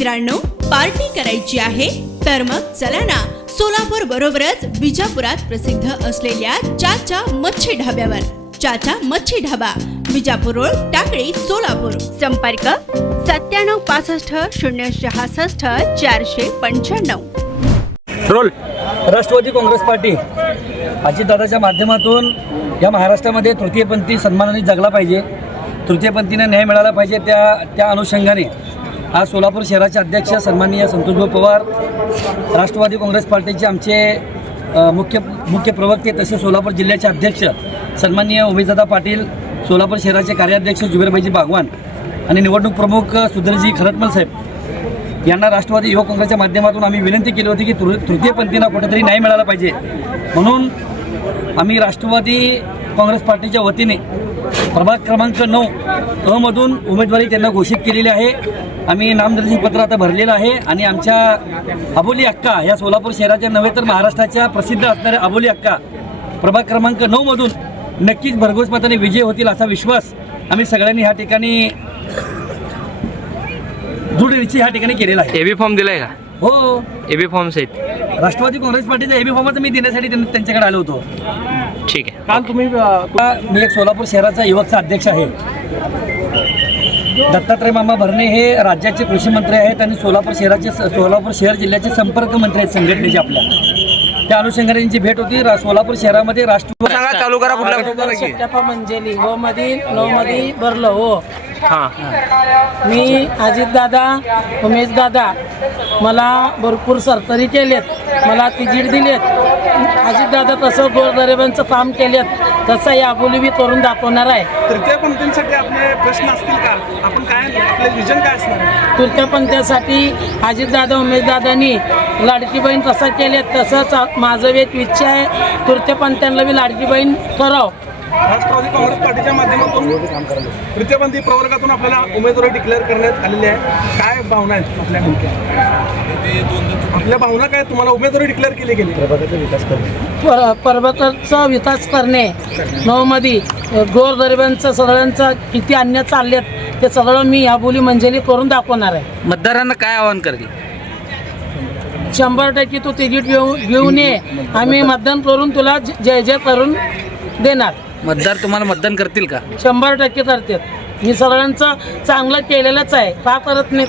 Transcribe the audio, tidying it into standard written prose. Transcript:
मित्रांनो, पार्टी करायची आहे तर मग चला ना, सोलापूर बरोबरच विजापुरात प्रसिद्ध असलेल्या चाचा मच्छी ढाब्यावर. चाचा मच्छी ढाबा, विजापूर रोड, टाकळी, सोलापूर. संपर्क 9765066495. रोल. राष्ट्रवादी काँग्रेस पार्टी अजितदादाच्या माध्यमातून या महाराष्ट्रामध्ये तृतीयपंथी सन्मानाने जगला पाहिजे, तृतीयपंथीने न्याय मिळाला पाहिजे. त्या अनुषंगाने आज सोलापूर शहराचे अध्यक्ष सन्माननीय संतोषभाऊ पवार, राष्ट्रवादी काँग्रेस पार्टीचे आमचे मुख्य प्रवक्ते तसेच सोलापूर जिल्ह्याचे अध्यक्ष सन्माननीय उमेशदादा पाटील, सोलापूर शहराचे कार्याध्यक्ष जुबेरभाईजी बागवान आणि निवडणूक प्रमुख सुधीरजी खरटमल साहेब यांना राष्ट्रवादी युवक काँग्रेसच्या माध्यमातून आम्ही विनंती केली होती की तृतीयपंथींना कुठेतरी न्याय मिळाला पाहिजे. म्हणून आम्ही राष्ट्रवादी काँग्रेस पार्टीच्या वतीने प्रभाग क्रमांक 9 मधून उमेदवारी त्यांना घोषित केलेली आहे. आम्ही नामनिर्देशन पत्र आता भरलेलं आहे आणि आमच्या अबोली अक्का या सोलापूर शहराच्या नव्हे तर महाराष्ट्राच्या प्रसिद्ध असणाऱ्या अबोली अक्का प्रभाग क्रमांक 9 मधून नक्कीच भरघोस मताने विजय होतील असा विश्वास आम्ही सगळ्यांनी ह्या ठिकाणी दृढ निश्चय ह्या ठिकाणी केलेला आहे. एबी फॉर्म दिलाय का? हो, एबी फॉर्म्स आहेत. राष्ट्रवादी काँग्रेस पार्टीचा एबी फॉर्मच मी देण्यासाठी त्यांच्याकडे आलो होतो. ठीक आहे. काल मी एक सोलापूर शहराचा युवकचा अध्यक्ष आहे. दत्तात्रय मामा भरणे हे राज्याचे कृषी मंत्री आहेत आणि सोलापूर शहर जिल्ह्याचे संपर्क मंत्री आहेत संघटनेचे. आपल्या त्या अनुषंगाने जी भेट होती सोलापूर शहरामध्ये राष्ट्रवादी चालू करा. कुठला मंजेली हो मध्ये 9 मध्ये भरलं हो. हां, मी अजितदादा, उमेशदादा मला भरपूर सरकारी केलेत, मला तिकीट दिलेत. अजितदादा तसं गोरगरिबांचं काम केलेत तसं या बोली बी करून दाखवणार आहे. तृतीयपंथींसाठी आपले प्रश्न असतील का? आपण काय आपले विजन काय असणार आहे? तृतीयपंथीसाठी अजितदादा, उमेशदादांनी लाडकी बहीण कसं केलेत तसंच माझं एक इच्छा आहे तृतीयपंथींना बी लाडकी बहीण करावं. राष्ट्रवादी काँग्रेस पार्टीच्या माध्यमातून तृतीयपंथी प्रवर्गातून आपल्याला उमेदवारी डिक्लेअर करण्यात आलेली आहे. काय भावना आहेत आपल्या नेमक्या? आपल्या भावना काय? तुम्हाला उमेदवारी डिक्लेअर केली गेली? पर्वताचा विकास करणे, 9 मध्ये गोरगरिबांचं सगळ्यांचं किती अन्याय चाललेत ते सगळं मी या बोली मंजेली करून दाखवणार आहे. मतदारांना काय आवाहन करेल? 100% तू तिकीट घेऊन ये, आम्ही मतदान करून तुला जय जय करून देणार. मतदार तुम्हाला मतदान करतील का? 100% करतात. मी सगळ्यांचं चांगलं केलेलंच आहे, का करत नाही?